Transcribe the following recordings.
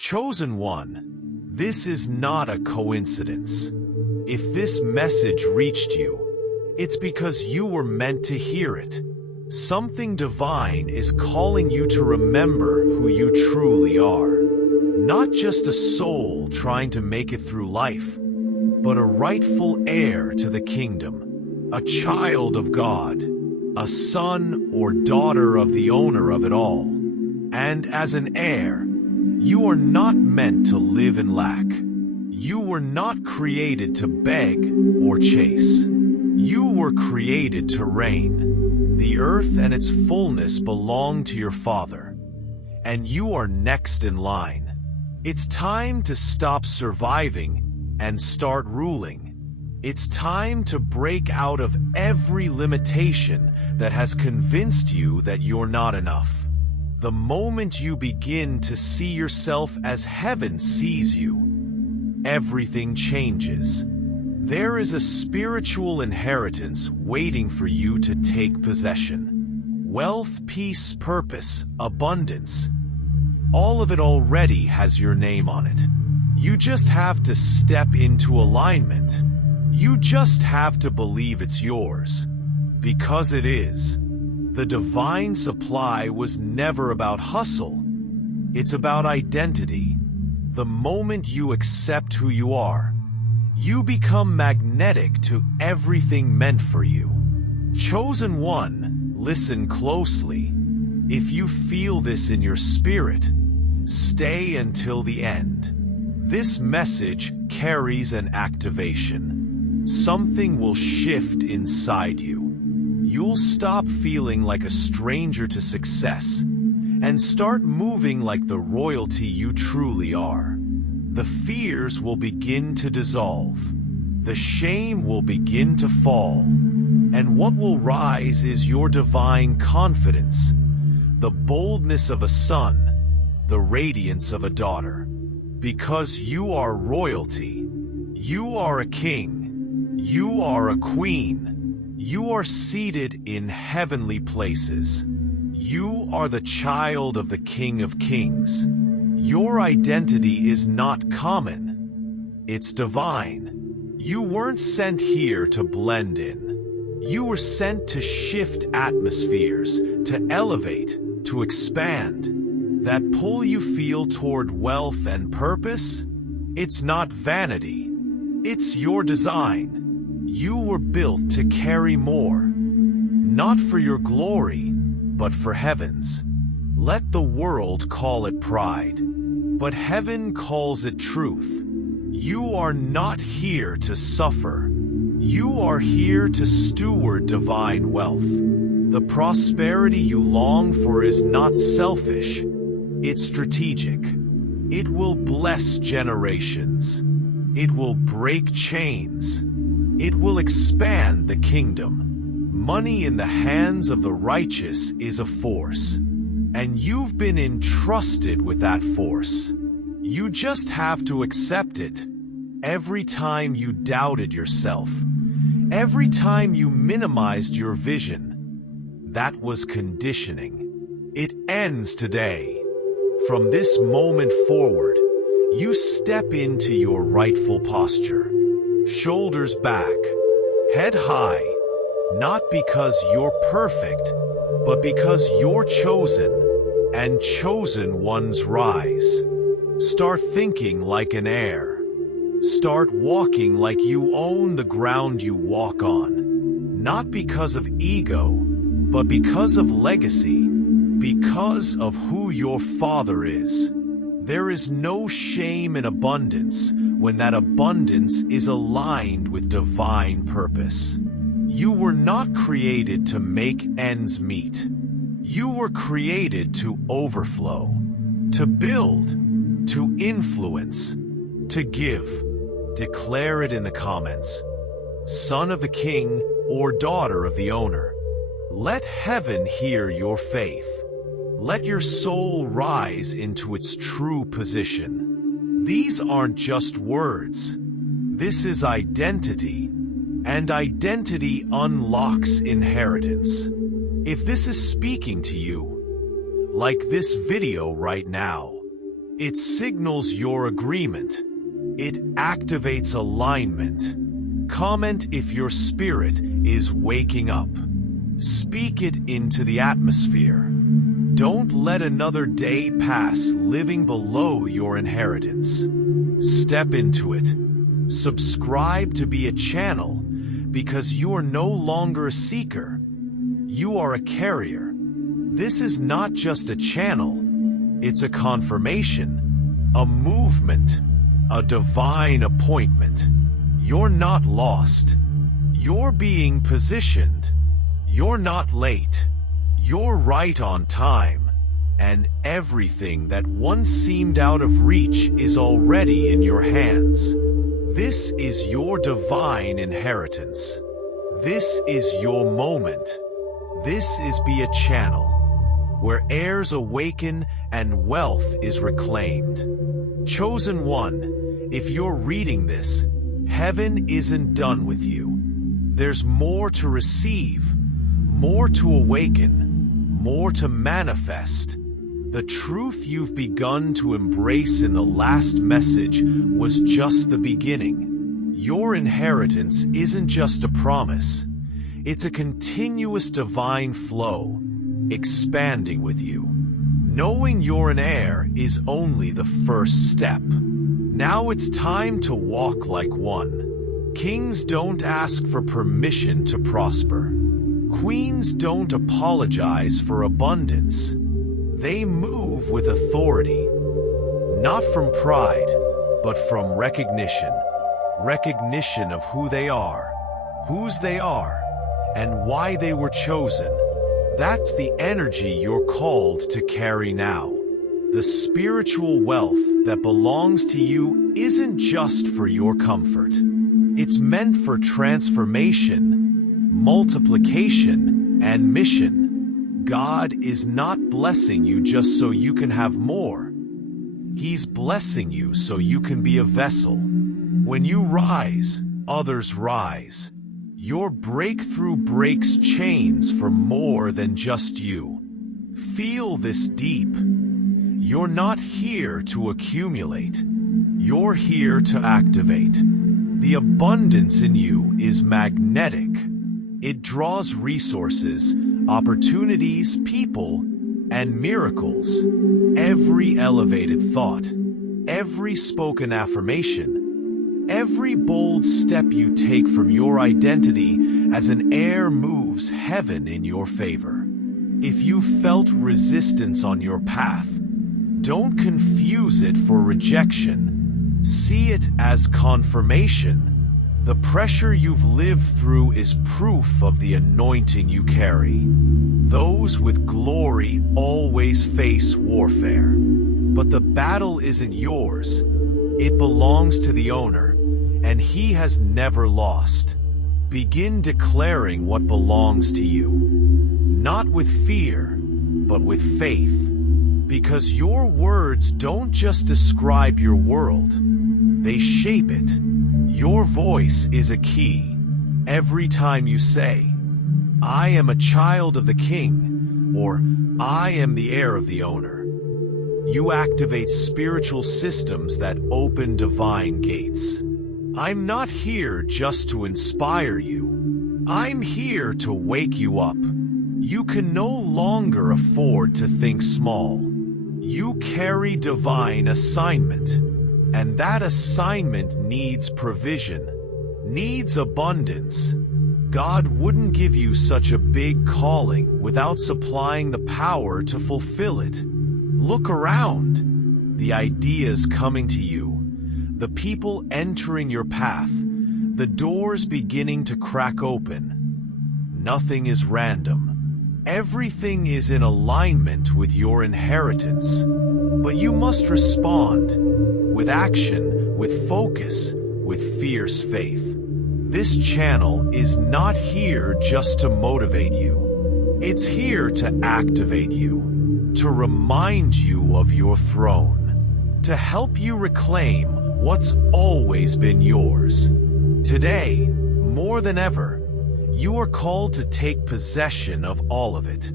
Chosen one, this is not a coincidence. If this message reached you, it's because you were meant to hear it. Something divine is calling you to remember who you truly are. Not just a soul trying to make it through life, but a rightful heir to the kingdom, a child of God, a son or daughter of the owner of it all. And as an heir, you are not meant to live in lack. You were not created to beg or chase. You were created to reign. The earth and its fullness belong to your Father, and you are next in line. It's time to stop surviving and start ruling. It's time to break out of every limitation that has convinced you that you're not enough. The moment you begin to see yourself as heaven sees you, everything changes. There is a spiritual inheritance waiting for you to take possession. Wealth, peace, purpose, abundance. All of it already has your name on it. You just have to step into alignment. You just have to believe it's yours. Because it is. The divine supply was never about hustle. It's about identity. The moment you accept who you are, you become magnetic to everything meant for you. Chosen one, listen closely. If you feel this in your spirit, stay until the end. This message carries an activation. Something will shift inside you. You'll stop feeling like a stranger to success and start moving like the royalty you truly are. The fears will begin to dissolve. The shame will begin to fall. And what will rise is your divine confidence, the boldness of a son, the radiance of a daughter. Because you are royalty. You are a king. You are a queen. You are seated in heavenly places. You are the child of the King of Kings. Your identity is not common. It's divine. You weren't sent here to blend in. You were sent to shift atmospheres, to elevate, to expand. That pull you feel toward wealth and purpose, it's not vanity. It's your design. You were built to carry more, not for your glory, but for heaven's. Let the world call it pride, but heaven calls it truth. You are not here to suffer. You are here to steward divine wealth. The prosperity you long for is not selfish, it's strategic. It will bless generations. It will break chains. It will expand the kingdom. Money in the hands of the righteous is a force, and you've been entrusted with that force. You just have to accept it. Every time you doubted yourself, every time you minimized your vision, that was conditioning. It ends today. From this moment forward, you step into your rightful posture. Shoulders back, head high, not because you're perfect, but because you're chosen, and chosen ones rise. Start thinking like an heir. Start walking like you own the ground you walk on, not because of ego, but because of legacy, because of who your Father is. There is no shame in abundance when that abundance is aligned with divine purpose. You were not created to make ends meet. You were created to overflow, to build, to influence, to give. Declare it in the comments. Son of the King or daughter of the owner. Let heaven hear your faith. Let your soul rise into its true position. These aren't just words. This is identity, and identity unlocks inheritance. If this is speaking to you, like this video right now, It signals your agreement. It activates alignment. Comment if your spirit is waking up. Speak it into the atmosphere. Don't let another day pass living below your inheritance. Step into it. Subscribe to be a channel, because you are no longer a seeker. You are a carrier. This is not just a channel. It's a confirmation, a movement, a divine appointment. You're not lost. You're being positioned. You're not late. You're right on time. And everything that once seemed out of reach is already in your hands. This is your divine inheritance. This is your moment. This is Be a Channel, where heirs awaken and wealth is reclaimed. Chosen one, if you're reading this, heaven isn't done with you. There's more to receive, more to awaken, more to manifest. The truth you've begun to embrace in the last message was just the beginning. Your inheritance isn't just a promise. It's a continuous divine flow, expanding with you. Knowing you're an heir is only the first step. Now it's time to walk like one. Kings don't ask for permission to prosper. Queens don't apologize for abundance. They move with authority, not from pride, but from recognition. Recognition of who they are, whose they are, and why they were chosen. That's the energy you're called to carry now. The spiritual wealth that belongs to you isn't just for your comfort. It's meant for transformation, multiplication, and mission. God is not blessing you just so you can have more. He's blessing you so you can be a vessel. When you rise, others rise. Your breakthrough breaks chains for more than just you. Feel this deep. You're not here to accumulate. You're here to activate. The abundance in you is magnetic. It draws resources, opportunities, people, and miracles. Every elevated thought, every spoken affirmation, every bold step you take from your identity as an heir moves heaven in your favor. If you felt resistance on your path, don't confuse it for rejection. See it as confirmation. The pressure you've lived through is proof of the anointing you carry. Those with glory always face warfare. But the battle isn't yours. It belongs to the owner, and he has never lost. Begin declaring what belongs to you. Not with fear, but with faith. Because your words don't just describe your world, they shape it. Your voice is a key. Every time you say, "I am a child of the king," or "I am the heir of the owner," you activate spiritual systems that open divine gates. I'm not here just to inspire you. I'm here to wake you up. You can no longer afford to think small. You carry divine assignment, and that assignment needs provision, needs abundance. God wouldn't give you such a big calling without supplying the power to fulfill it. Look around. The ideas coming to you, the people entering your path, the doors beginning to crack open. Nothing is random. Everything is in alignment with your inheritance. But you must respond with action, with focus, with fierce faith. This channel is not here just to motivate you. It's here to activate you, to remind you of your throne, to help you reclaim what's always been yours. Today, more than ever, you are called to take possession of all of it.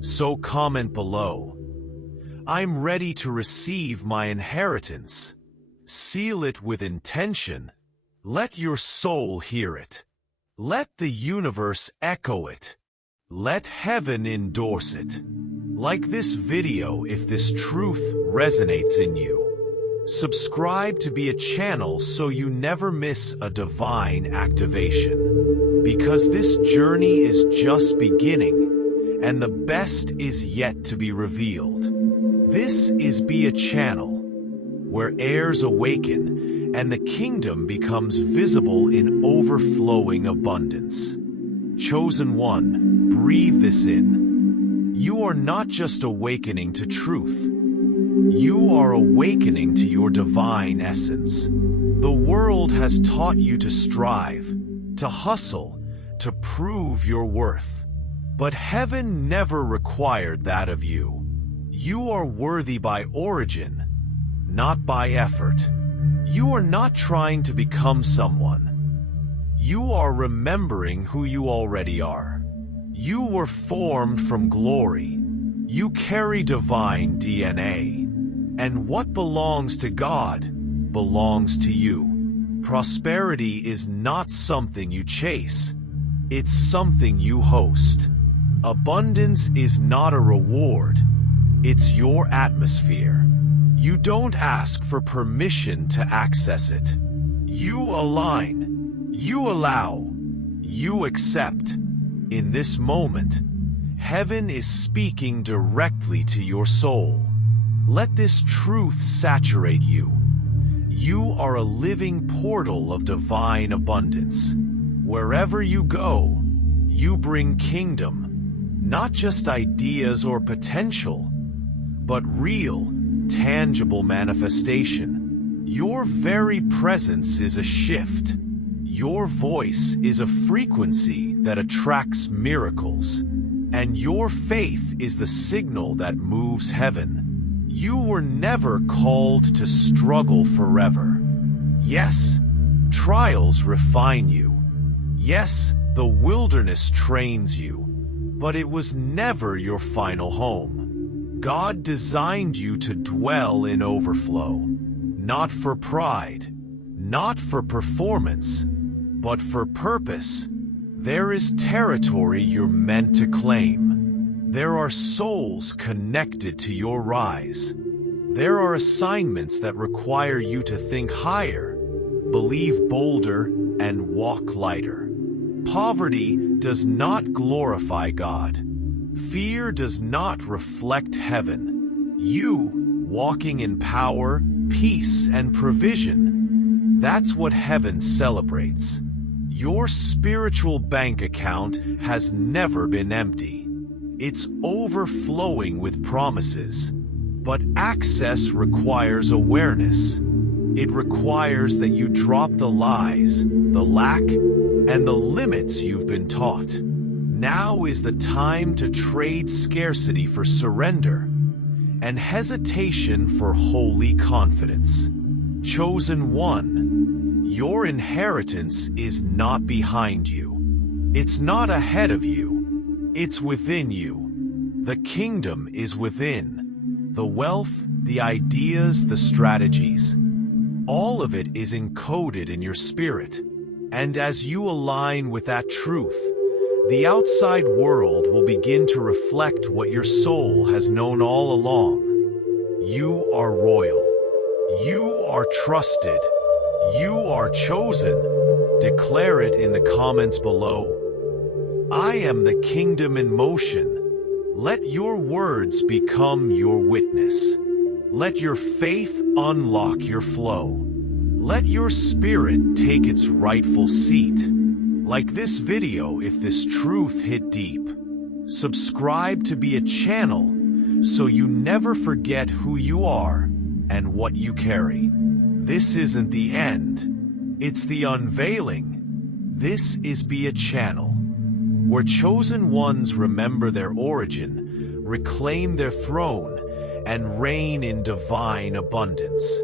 So comment below. I'm ready to receive my inheritance. Seal it with intention. Let your soul hear it. Let the universe echo it. Let heaven endorse it. Like this video if this truth resonates in you. Subscribe to be a channel so you never miss a divine activation. Because this journey is just beginning, and the best is yet to be revealed. This is Be a Channel, where heirs awaken and the kingdom becomes visible in overflowing abundance. Chosen one, breathe this in. You are not just awakening to truth. You are awakening to your divine essence. The world has taught you to strive, to hustle, to prove your worth. But heaven never required that of you. You are worthy by origin, not by effort. You are not trying to become someone. You are remembering who you already are. You were formed from glory. You carry divine DNA. And what belongs to God belongs to you. Prosperity is not something you chase. It's something you host. Abundance is not a reward. It's your atmosphere. You don't ask for permission to access it. You align. You allow. You accept. In this moment, heaven is speaking directly to your soul. Let this truth saturate you. You are a living portal of divine abundance. Wherever you go, you bring kingdom, not just ideas or potential, but real, tangible manifestation. Your very presence is a shift. Your voice is a frequency that attracts miracles, and your faith is the signal that moves heaven. You were never called to struggle forever. Yes, trials refine you. Yes, the wilderness trains you, but it was never your final home. God designed you to dwell in overflow, not for pride, not for performance, but for purpose. There is territory you're meant to claim. There are souls connected to your rise. There are assignments that require you to think higher, believe bolder, and walk lighter. Poverty does not glorify God. Fear does not reflect heaven. You, walking in power, peace, and provision, that's what heaven celebrates. Your spiritual bank account has never been empty. It's overflowing with promises, but access requires awareness. It requires that you drop the lies, the lack, and the limits you've been taught. Now is the time to trade scarcity for surrender, and hesitation for holy confidence. Chosen one, your inheritance is not behind you. It's not ahead of you. It's within you. The kingdom is within. The wealth, the ideas, the strategies. All of it is encoded in your spirit. And as you align with that truth, the outside world will begin to reflect what your soul has known all along. You are royal. You are trusted. You are chosen. Declare it in the comments below. I am the kingdom in motion. Let your words become your witness. Let your faith unlock your flow. Let your spirit take its rightful seat. Like this video if this truth hit deep. Subscribe to Be a Channel so you never forget who you are and what you carry. This isn't the end. It's the unveiling. This is Be a Channel, where chosen ones remember their origin, reclaim their throne, and reign in divine abundance.